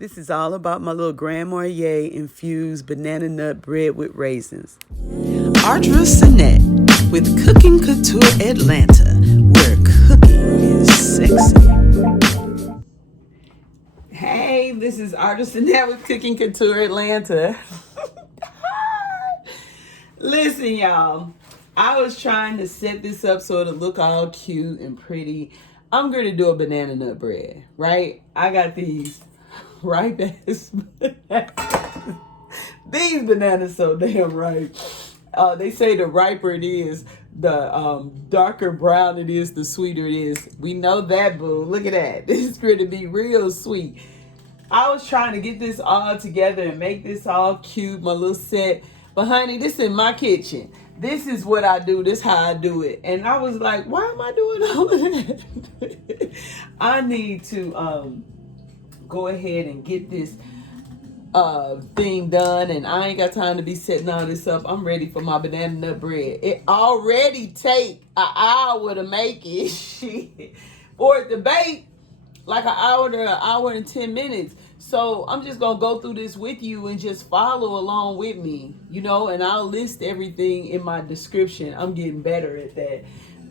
This is all about my little Grand Marnier infused banana nut bread with raisins. Sinette with Cooking Couture Atlanta, where cooking is sexy. Hey, this is Sinette with Cooking Couture Atlanta. Listen, y'all. I was trying to set this up so it'll look all cute and pretty. I'm going to do a banana nut bread, right? I got these ripe ass these bananas so damn ripe. They say the riper it is, the darker brown it is, the sweeter it is. We know that, boo. Look at that. This is going to be real sweet. I was trying to get this all together and make this all cute, my little set. But honey, this is in my kitchen. This is what I do. This is how I do it. And I was like, why am I doing all of that? I need to go ahead and get this thing done, and I ain't got time to be setting all this up. I'm ready for my banana nut bread. It already take an hour to make it. Shit. For it to bake, like an hour to an hour and 10 minutes. So I'm just gonna go through this with you and just follow along with me, you know, and I'll list everything in my description. I'm getting better at that.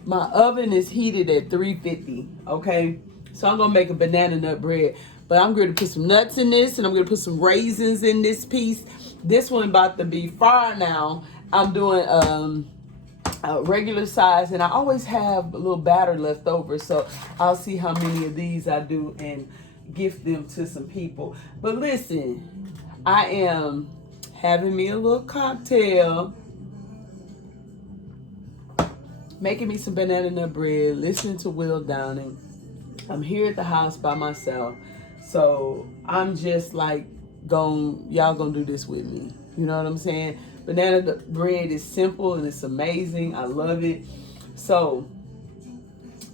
My oven is heated at 350, okay? So I'm gonna make a banana nut bread. But I'm going to put some nuts in this, and I'm going to put some raisins in this piece. This one about to be far now. I'm doing a regular size, and I always have a little batter left over. So I'll see how many of these I do and gift them to some people. But listen, I am having me a little cocktail, making me some banana nut bread, listening to Will Downing. I'm here at the house by myself. So I'm just like, y'all gonna do this with me. You know what I'm saying? Banana bread is simple and it's amazing. I love it. So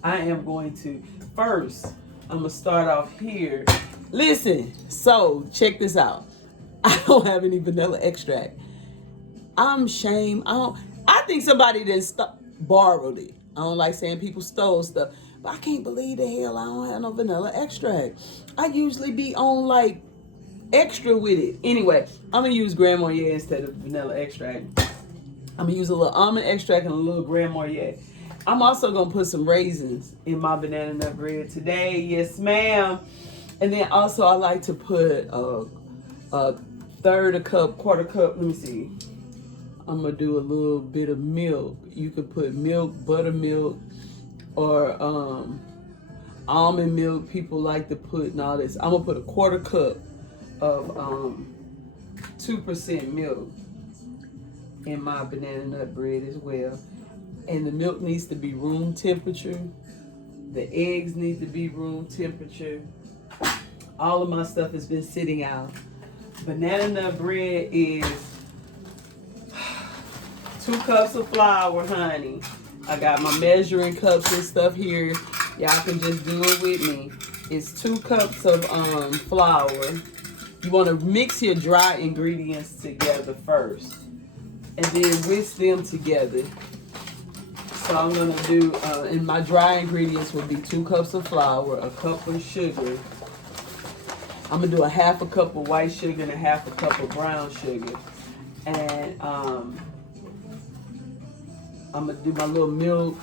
I am going to, first, I'm gonna start off here. Listen, so check this out. I don't have any vanilla extract. I'm ashamed. I think somebody done borrowed it. I don't like saying people stole stuff. I can't believe the hell I don't have no vanilla extract. I usually be on like extra with it. Anyway, I'm gonna use Grand Marnier instead of vanilla extract. I'm gonna use a little almond extract and a little Grand Marnier. I'm also gonna put some raisins in my banana nut bread today. Yes, ma'am. And then also I like to put a third a cup, quarter cup. Let me see. I'm gonna do a little bit of milk. You could put milk, buttermilk, or almond milk. People like to put and all this. I'm gonna put a quarter cup of 2% milk in my banana nut bread as well. And the milk needs to be room temperature. The eggs need to be room temperature. All of my stuff has been sitting out. Banana nut bread is 2 cups of flour, honey. I got my measuring cups and stuff here. Y'all can just do it with me. It's 2 cups of flour. You want to mix your dry ingredients together first, and then whisk them together. So I'm gonna do, and my dry ingredients will be 2 cups of flour, a cup of sugar. I'm gonna do a half a cup of white sugar and a half a cup of brown sugar, and I'm gonna do my little milk,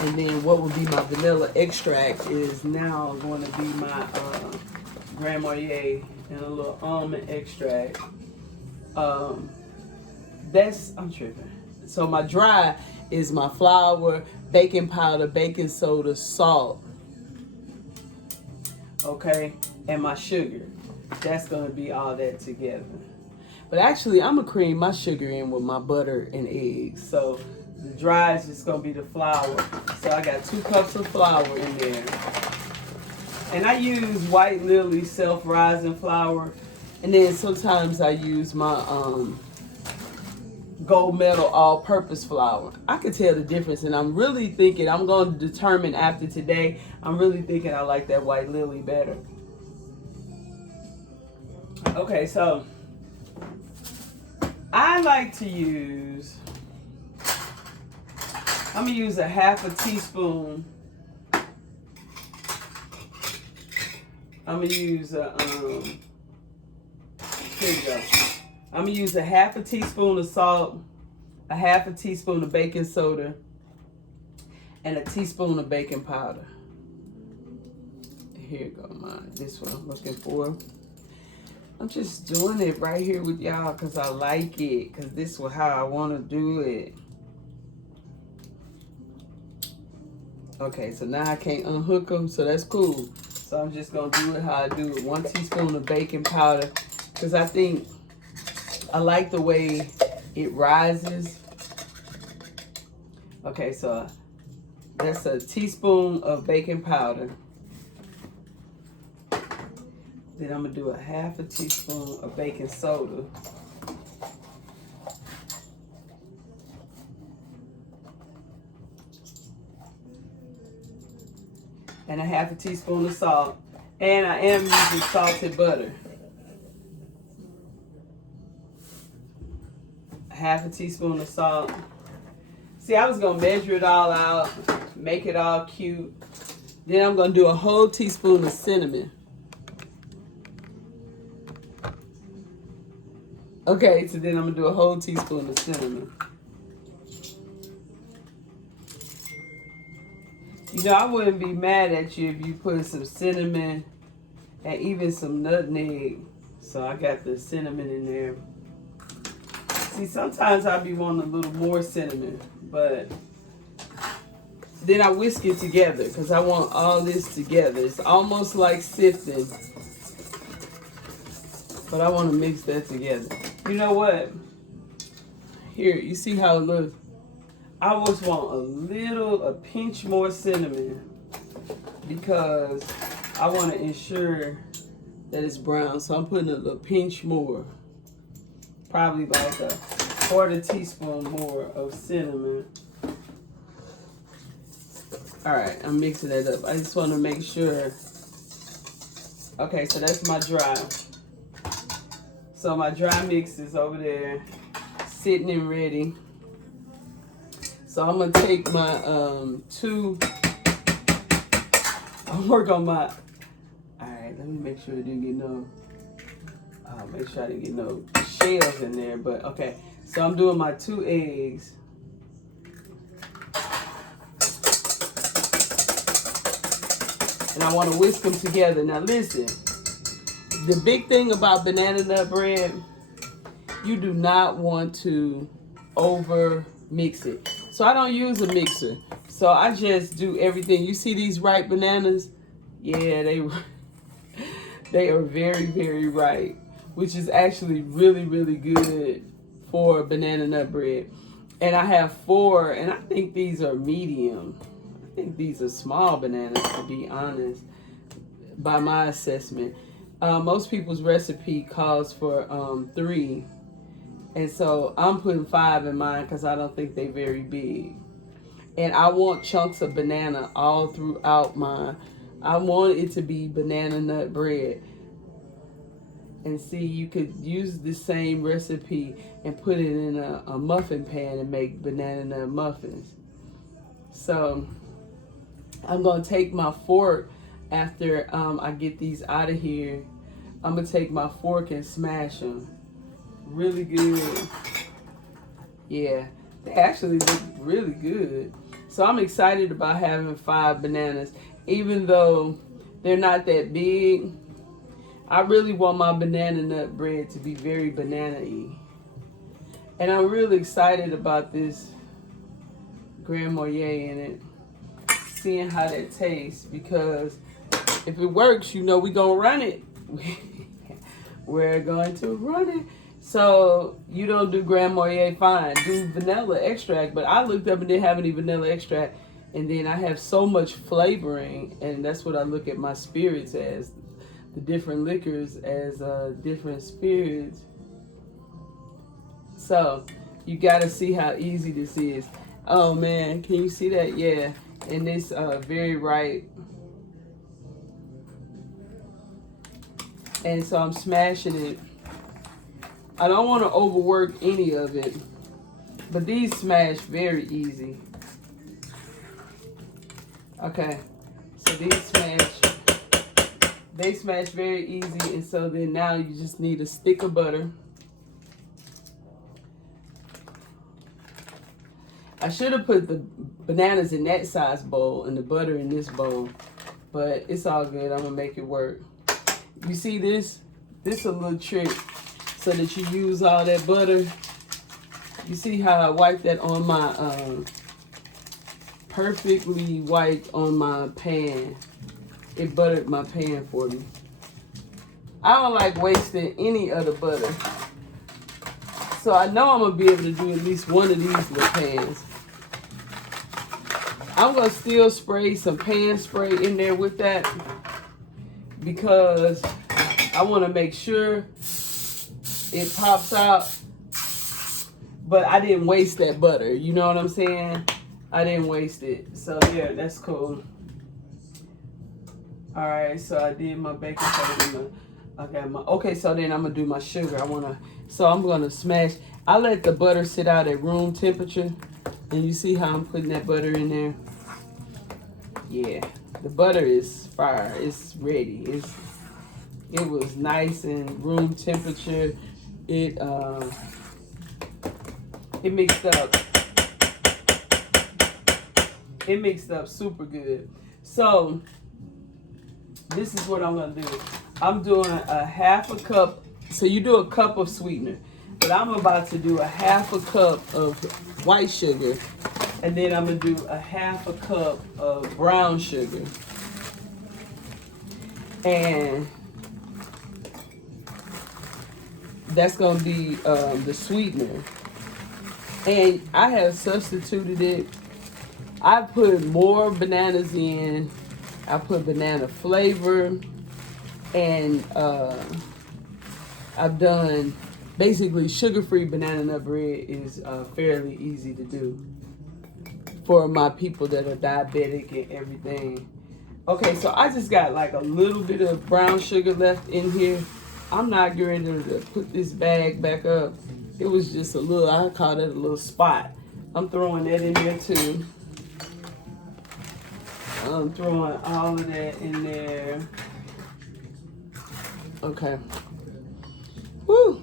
and then what will be my vanilla extract is now going to be my Grand Marnier and a little almond extract. I'm tripping. So my dry is my flour, baking powder, baking soda, salt, okay, and my sugar. That's gonna be all that together. But actually, I'm gonna cream my sugar in with my butter and eggs. So the dry is just gonna be the flour. So I got 2 cups of flour in there. And I use White Lily self-rising flour. And then sometimes I use my Gold Medal all-purpose flour. I can tell the difference, and I'm really thinking, I'm going to determine after today, I'm really thinking I like that White Lily better. Okay, so I like to use, I'm going to use a half a teaspoon. I'm going to use a here we go. I'm going to use a half a teaspoon of salt, a half a teaspoon of baking soda, and a teaspoon of baking powder. Here you go, mine. This one I'm looking for. I'm just doing it right here with y'all because I like it. Because this is how I want to do it. Okay, so now I can't unhook them, so that's cool. So I'm just going to do it how I do it. 1 teaspoon of baking powder. Because I think I like the way it rises. Okay, so that's a teaspoon of baking powder. Then I'm going to do a half a teaspoon of baking soda. And a half a teaspoon of salt. And I am using salted butter. Half a teaspoon of salt. See, I was going to measure it all out, make it all cute. Then I'm going to do a whole teaspoon of cinnamon. Okay, so then I'm going to do a whole teaspoon of cinnamon. You know, I wouldn't be mad at you if you put some cinnamon and even some nutmeg. So I got the cinnamon in there. See, sometimes I be wanting a little more cinnamon, but then I whisk it together because I want all this together. It's almost like sifting, but I want to mix that together. You know what? Here, you see how it looks? I always want a pinch more cinnamon because I want to ensure that it's brown. So I'm putting a little pinch more. Probably like a 1/4 teaspoon more of cinnamon. All right, I'm mixing it up. I just want to make sure. Okay, so that's my dry. So my dry mix is over there, sitting and ready. So I'm gonna take my I'll work on my. All right, let me make sure I didn't get no. Make sure I didn't get no shells in there, but okay. So I'm doing my 2 eggs. And I want to whisk them together. Now listen, the big thing about banana nut bread, you do not want to over mix it. So I don't use a mixer. So I just do everything. You see these ripe bananas? Yeah, they are very, very ripe, which is actually really, really good for banana nut bread. And I have 4, and I think these are medium. I think these are small bananas, to be honest, by my assessment. Most people's recipe calls for 3. And so I'm putting 5 in mine because I don't think they're very big. And I want chunks of banana all throughout mine. I want it to be banana nut bread. And see, you could use the same recipe and put it in a muffin pan and make banana nut muffins. So I'm going to take my fork after I get these out of here. I'm going to take my fork and smash them. Really good. Yeah, they actually look really good. So I'm excited about having 5 bananas. Even though they're not that big, I really want my banana nut bread to be very banana-y. And I'm really excited about this Grand Marnier in it. Seeing how that tastes, because if it works, you know we're going to run it. We're going to run it. So you don't do Grand Marnier, fine. Do vanilla extract. But I looked up and didn't have any vanilla extract. And then I have so much flavoring. And that's what I look at my spirits as. The different liquors as different spirits. So you got to see how easy this is. Oh man, can you see that? Yeah. And it's very ripe. And so I'm smashing it. I don't want to overwork any of it, but these smash very easy. Okay, so these smash They smash very easy, and so then now you just need a stick of butter. I should have put the bananas in that size bowl and the butter in this bowl, but it's all good. I'm gonna make it work. You see this? This is a little trick so that you use all that butter. You see how I wiped that on my, perfectly wiped on my pan. It buttered my pan for me. I don't like wasting any of the butter. So I know I'm gonna be able to do at least one of these little pans. I'm gonna still spray some pan spray in there with that because I wanna make sure it pops out, but I didn't waste that butter. You know what I'm saying? I didn't waste it. So yeah, that's cool. All right, so I did my baking soda. Okay, so then I'm gonna do my sugar. So I'm gonna smash. I let the butter sit out at room temperature, and you see how I'm putting that butter in there? Yeah, the butter is fire. It's ready. It was nice and room temperature. It mixed up. It mixed up super good. So this is what I'm gonna do. I'm doing a half a cup. So you do a cup of sweetener, but I'm about to do a half a cup of white sugar, and then I'm gonna do a half a cup of brown sugar. And that's gonna be the sweetener. And I have substituted it. I put more bananas in. I put banana flavor, and I've done basically sugar-free banana nut bread is fairly easy to do for my people that are diabetic and everything. Okay, so I just got like a little bit of brown sugar left in here. I'm not getting ready to put this bag back up. It was just a little, I call it a little spot. I'm throwing that in there too. I'm throwing all of that in there. Okay. Woo.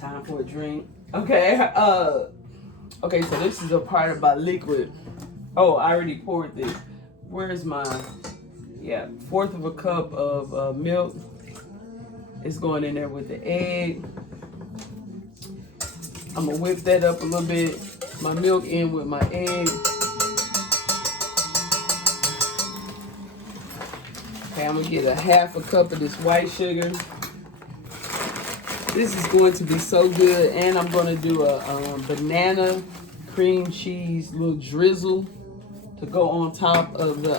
Time for a drink. Okay. Okay, so this is a part of my liquid. Oh, I already poured this. Where's my, yeah, 1/4 of a cup of milk. It's going in there with the egg. I'm gonna whip that up a little bit. My milk in with my egg. Okay, I'm gonna get a half a cup of this white sugar. This is going to be so good, and I'm gonna do a banana cream cheese little drizzle to go on top of the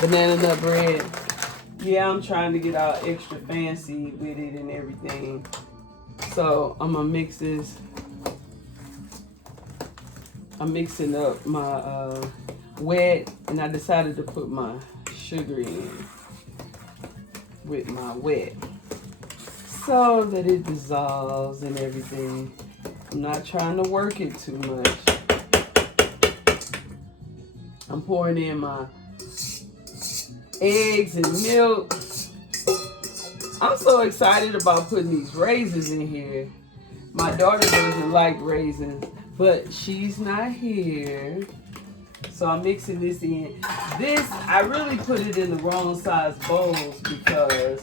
banana nut bread. Yeah, I'm trying to get all extra fancy with it and everything. So I'm gonna mix this. I'm mixing up my wet, and I decided to put my sugar in with my wet so that it dissolves and everything. I'm not trying to work it too much. I'm pouring in my eggs and milk. I'm so excited about putting these raisins in here. My daughter doesn't like raisins, but she's not here. So I'm mixing this in. This, I really put it in the wrong size bowls because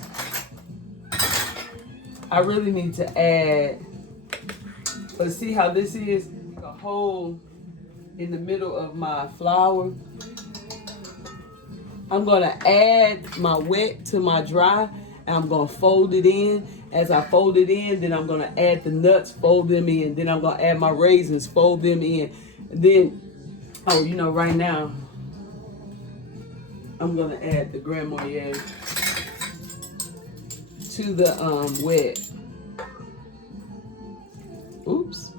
I really need to add, but see how this is? A hole in the middle of my flour. I'm gonna add my wet to my dry, and I'm gonna fold it in. As I fold it in, then I'm gonna add the nuts, fold them in. Then I'm gonna add my raisins, fold them in. And then, oh, you know, right now, I'm gonna add the Grand Marnier to the wet. Oops.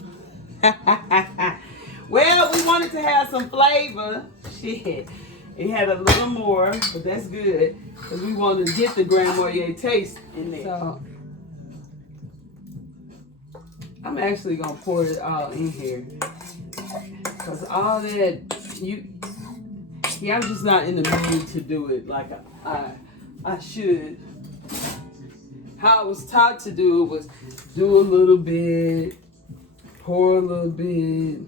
Well, we wanted to have some flavor. Shit. It had a little more, but that's good because we wanted to get the Grand Marnier taste in there. So I'm actually gonna pour it all in here because all that Yeah, I'm just not in the mood to do it like I should. How I was taught to do it was do a little bit, pour a little bit.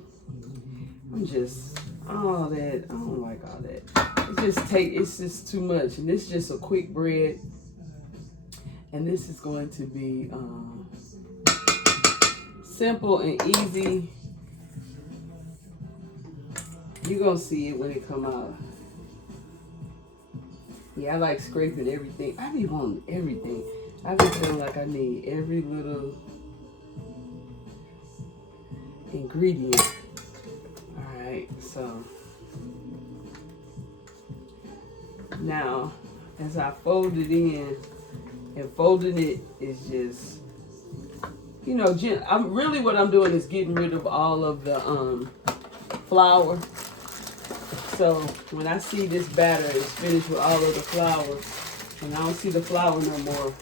All that. I don't like all that. It's just too much. And this is just a quick bread. And this is going to be simple and easy. You're going to see it when it come out. Yeah, I like scraping everything. I be wanting everything. I be feeling like I need every little ingredient. Alright, so now as I fold it in, and folding it is just, you know, what I'm doing is getting rid of all of the flour. So when I see this batter is finished with all of the flour, and I don't see the flour no more,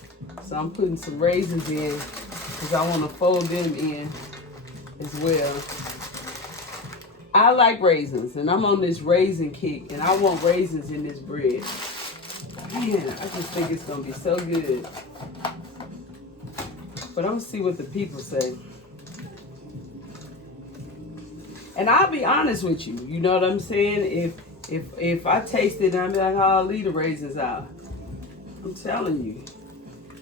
so I'm putting some raisins in because I want to fold them in as well. I like raisins, and I'm on this raisin kick, and I want raisins in this bread. Man, I just think it's going to be so good. But I'm going to see what the people say. And I'll be honest with you. You know what I'm saying? If I taste it, I'm like, oh, I'll leave the raisins out. I'm telling you.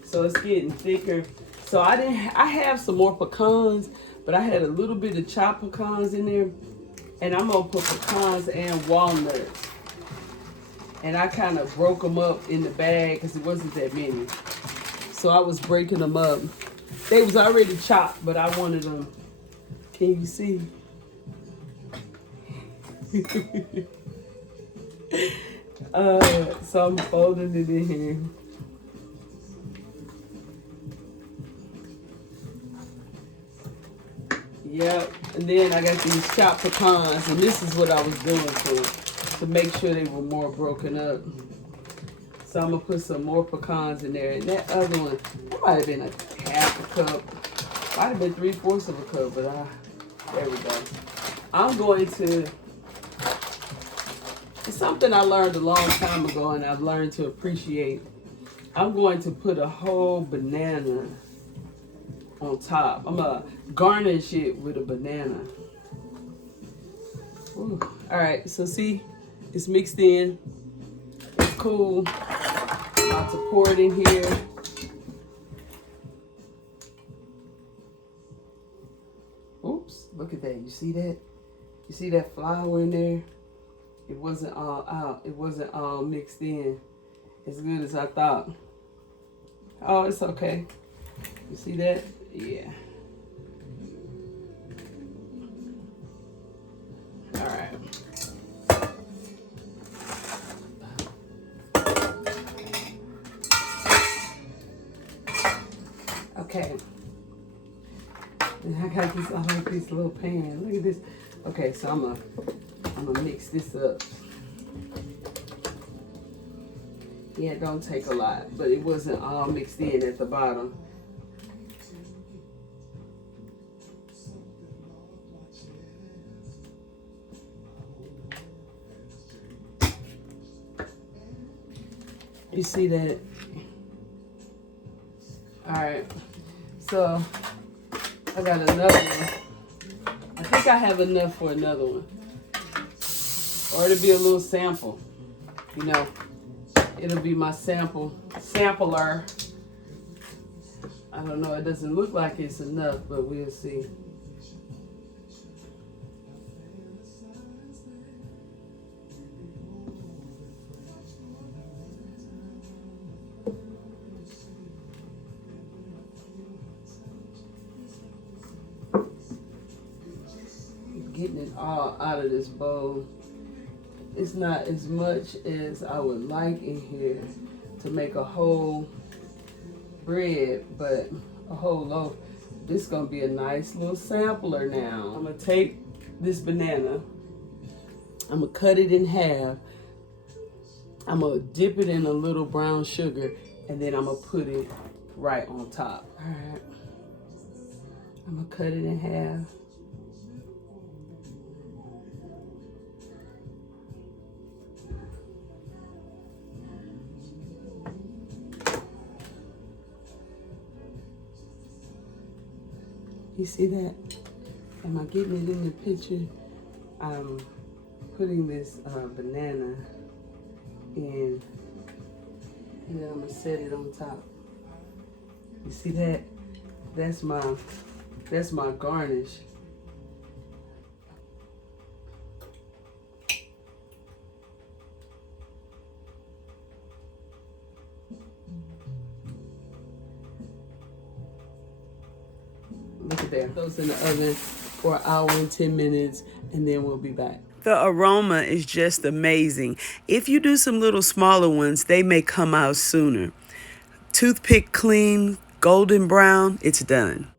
So it's getting thicker. So I have some more pecans, but I had a little bit of chopped pecans in there. And I'm going to put pecans and walnuts. And I kind of broke them up in the bag because it wasn't that many. So I was breaking them up. They was already chopped, but I wanted them. Can you see? So I'm folding it in here. Yep, and then I got these chopped pecans, and this is what I was doing to make sure they were more broken up. So I'm gonna put some more pecans in there, and that other one, that might have been a half a cup, might have been 3/4 of a cup, but there we go. I'm going to, it's something I learned a long time ago, and I've learned to appreciate. I'm going to put a whole banana on top. I'm gonna garnish it with a banana. Ooh. All right, so see, it's mixed in. It's cool. I'm about to pour it in here. Oops, look at that. You see that? You see that flour in there? It wasn't all out. It wasn't all mixed in as good as I thought. Oh, it's okay. You see that? Yeah. All right. Okay. And I got this. I like this little pan. Look at this. Okay, so I'm gonna mix this up. Yeah, it don't take a lot, but it wasn't all mixed in at the bottom. You see that? All right, so I got another one. I think I have enough for another one. Or it'll be a little sample, you know. It'll be my sampler. I don't know, it doesn't look like it's enough, but we'll see. Getting it all out of this bowl. It's not as much as I would like in here to make a whole bread, but a whole loaf. This is gonna be a nice little sampler now. I'm gonna take this banana, I'm gonna cut it in half, I'm gonna dip it in a little brown sugar, and then I'm gonna put it right on top. All right, I'm gonna cut it in half. You see that? Am I getting it in the picture? I'm putting this banana in, and then I'm gonna set it on top. You see that? That's my garnish. Look at that. Those in the oven for an hour and 10 minutes, and then we'll be back. The aroma is just amazing. If you do some little smaller ones, they may come out sooner. Toothpick clean, golden brown, it's done.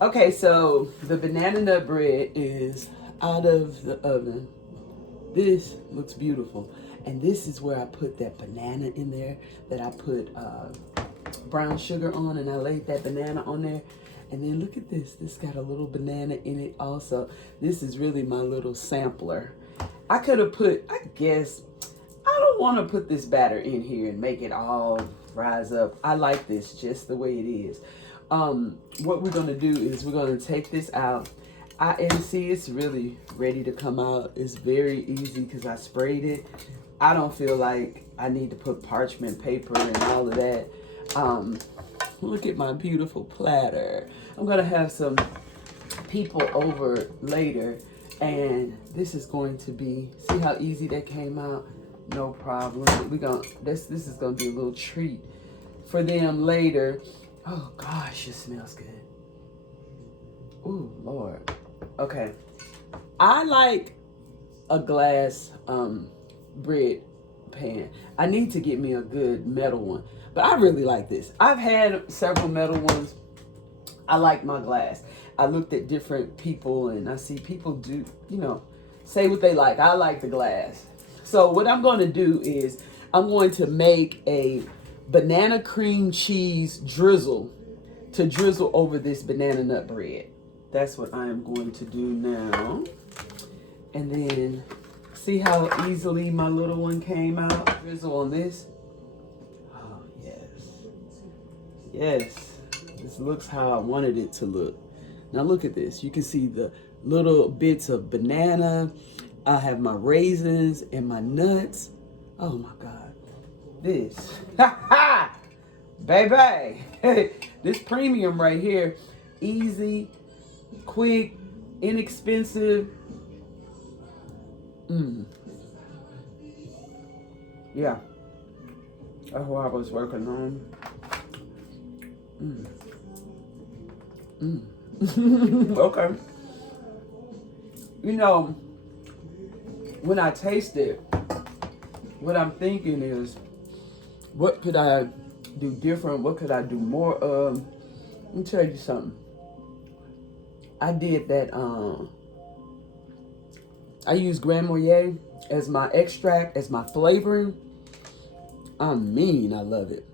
Okay, so the banana nut bread is out of the oven. This looks beautiful. And this is where I put that banana in there that I put brown sugar on, and I laid that banana on there. And then look at this. This got a little banana in it also. This is really my little sampler. I could have put, I guess, I don't want to put this batter in here and make it all rise up. I like this just the way it is. What we're going to do is we're going to take this out. And see, it's really ready to come out. It's very easy because I sprayed it. I don't feel like I need to put parchment paper and all of that. Look at my beautiful platter. I'm gonna have some people over later, and this is going to be, see how easy that came out? No problem. This is gonna be a little treat for them later. Oh gosh, it smells good. Ooh, Lord. Okay. I like a glass bread pan. I need to get me a good metal one, but I really like this. I've had several metal ones. I like my glass. I looked at different people, and I see people do, say what they like. I like the glass. So what I'm going to do is I'm going to make a banana cream cheese drizzle to drizzle over this banana nut bread. That's what I am going to do now. And then see how easily my little one came out? Drizzle on this. Oh, yes. Yes. This looks how I wanted it to look. Now look at this. You can see the little bits of banana. I have my raisins and my nuts. Oh my God. This. Ha ha! Baby. This premium right here. Easy, quick, inexpensive. Yeah. That's what I was working on. Okay. When I taste it, what I'm thinking is, what could I do different? What could I do more of? Let me tell you something. I did that, I use Grand Marnier as my extract, as my flavoring. I love it.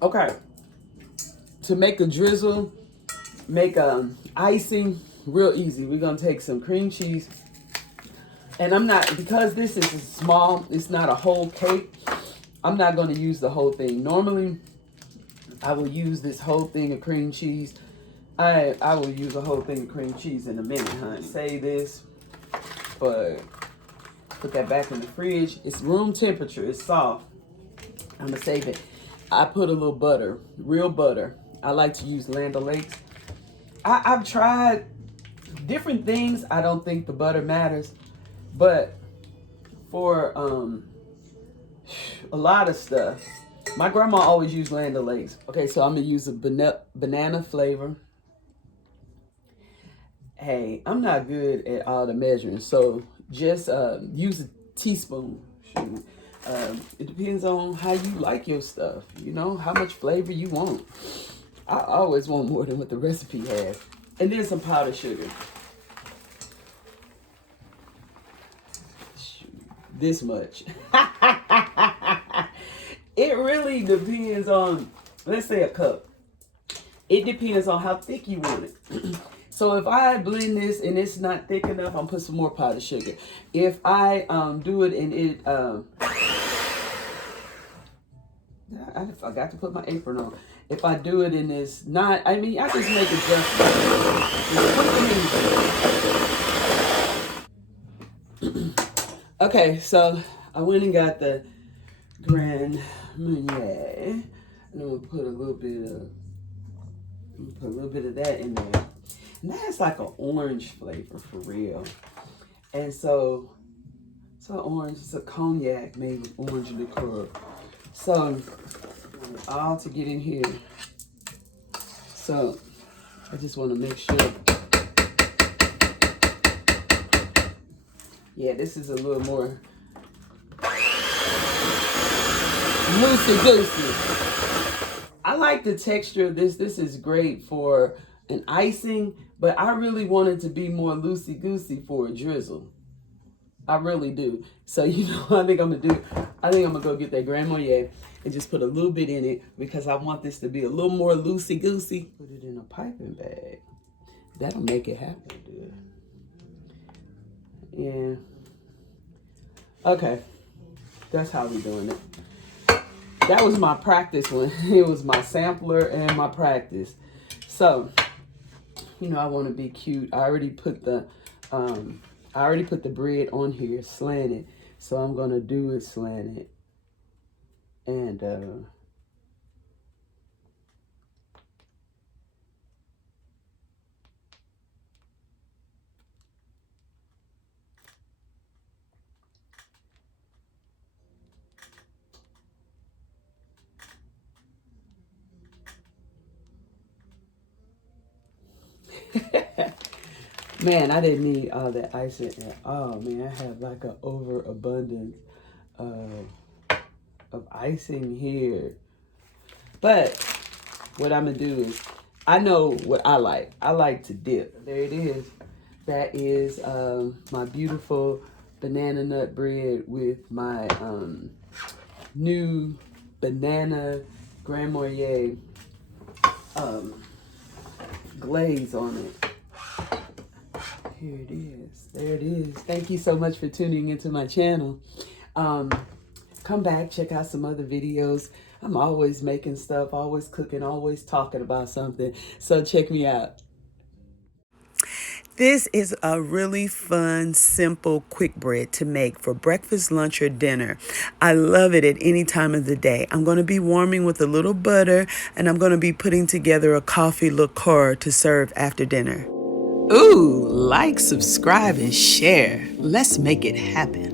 Okay. To make a drizzle, make icing, real easy. We're going to take some cream cheese. And because this is small, it's not a whole cake, I'm not going to use the whole thing. Normally, I will use this whole thing of cream cheese. I will use a whole thing of cream cheese in a minute, honey. Say this, but put that back in the fridge. It's room temperature. It's soft. I'm going to save it. I put a little butter, real butter. I like to use Land O'Lakes. I've tried different things. I don't think the butter matters. But for a lot of stuff, my grandma always used Land O'Lakes. Okay, so I'm going to use a banana flavor. Hey, I'm not good at all the measuring, so just use a teaspoon. It depends on how you like your stuff, how much flavor you want. I always want more than what the recipe has. And then some powdered sugar. This much. It really depends on, let's say a cup. It depends on how thick you want it. So if I blend this and it's not thick enough, I'm put some more powdered sugar. If I do it and it, did I I forgot to put my apron on. If I do it in this, not, I mean, I just make adjustments. Okay, so I went and got the Grand Marnier, and I'm gonna put a little bit of that in there, and that's like an orange flavor for real. And so orange, it's a cognac made with orange liqueur. So all to get in here. So I just want to make sure. Yeah, this is a little more loosey-goosey. I like the texture of this. This is great for an icing, but I really want it to be more loosey-goosey for a drizzle. I really do. So, you know, I think I'm gonna go get that Grand Marnier and just put a little bit in it because I want this to be a little more loosey-goosey. Put it in a piping bag. That'll make it happen, dude. Yeah. Okay. That's how we doing it. That was my practice one. It was my sampler and my practice. So, you know, I want to be cute. I already put the bread on here slanted. So I'm going to do it slanted. And man, I didn't need all that icing at all, man. I have like an overabundance of icing here. But what I'm gonna do is, I know what I like. I like to dip. There it is. That is my beautiful banana nut bread with my new banana Grand Marnier glaze on it. Here it is. There it is. Thank you so much for tuning into my channel. Come back, check out some other videos. I'm always making stuff, always cooking, always talking about something. So check me out. This is a really fun, simple, quick bread to make for breakfast, lunch, or dinner. I love it at any time of the day. I'm going to be warming with a little butter, and I'm going to be putting together a coffee liqueur to serve after dinner. Ooh, like, subscribe, and share. Let's make it happen.